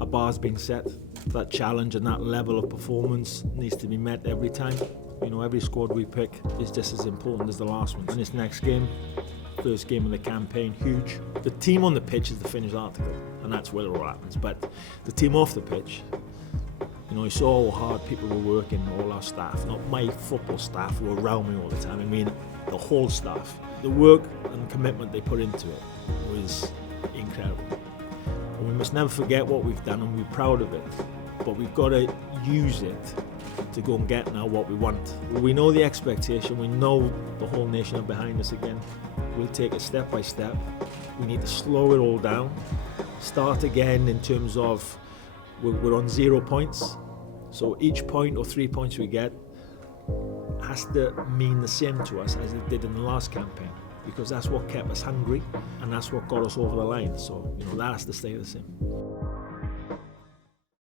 a bar's being set. That challenge and that level of performance needs to be met every time. You know, every squad we pick is just as important as the last one. And this next game, first game of the campaign, huge. The team on the pitch is the finished article, and that's where it all happens. But the team off the pitch, you know, you saw how hard people were working, all our staff, not my football staff who were around me all the time, I mean the whole staff. The work and commitment they put into it was incredible. And we must never forget what we've done and be proud of it, but we've got to use it to go and get now what we want. We know the expectation, we know the whole nation are behind us again. We'll take it step by step. We need to slow it all down, start again in terms of we're on 0 points, so each point or 3 points we get has to mean the same to us as it did in the last campaign, because that's what kept us hungry and that's what got us over the line. So, you know, that has to stay the same.